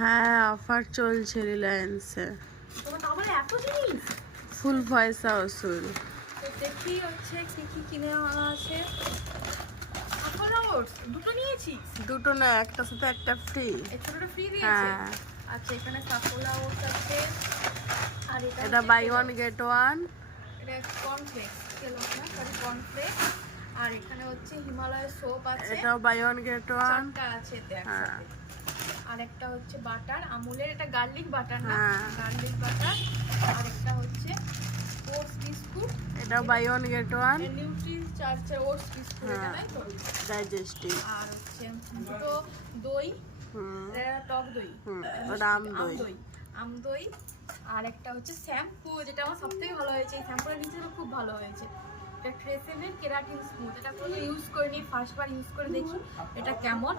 হ্যাঁ, অফার চলছে রিলায়েন্সে। ফুল পয়সা ওসুল। দেখি হচ্ছে কি কি কিনে আনা আছে। দুটো নিয়েছি, দুটো না, একটা সাথে একটা ফ্রি। ছোটটা ফ্রি দিয়েছে। হ্যাঁ, আচ্ছা, এখানে সাফোলা ওটস আছে, আর এটা বাই ওয়ান গেট ওয়ান। এটা কর্নফ্লেক্স, কর্নফ্লেক্স। আর এখানে হচ্ছে হিমালয় সোপ আছে, এটাও বাই ওয়ান গেট ওয়ান। চারটা আছে হ্যাঁ। আর একটা হচ্ছে বাটার, আমুলের, এটা গার্লিক বাটার না, হ্যাঁ। Garlic butter. আর একটা হচ্ছে ওটস বিস্কুট, এটাও buy one get one. Nutri চার্চে ওটস বিস্কুট, এটা তাই তো? ডাইজেস্টিভ। আর হচ্ছে দুটো দই, টক দই, ওটা আম দই। আম দই। আর একটা হচ্ছে শ্যাম্পু, যেটা আমার সব থেকে ভালো হয়েছে, এই শ্যাম্পুটা নিচে খুব ভালো হয়েছে। এটা ট্রেসেমের কেরাটিন স্মুথ, এটা কোনো ইউজ করিনি, ফার্স্টবার ইউজ করে দেখি এটা কেমন।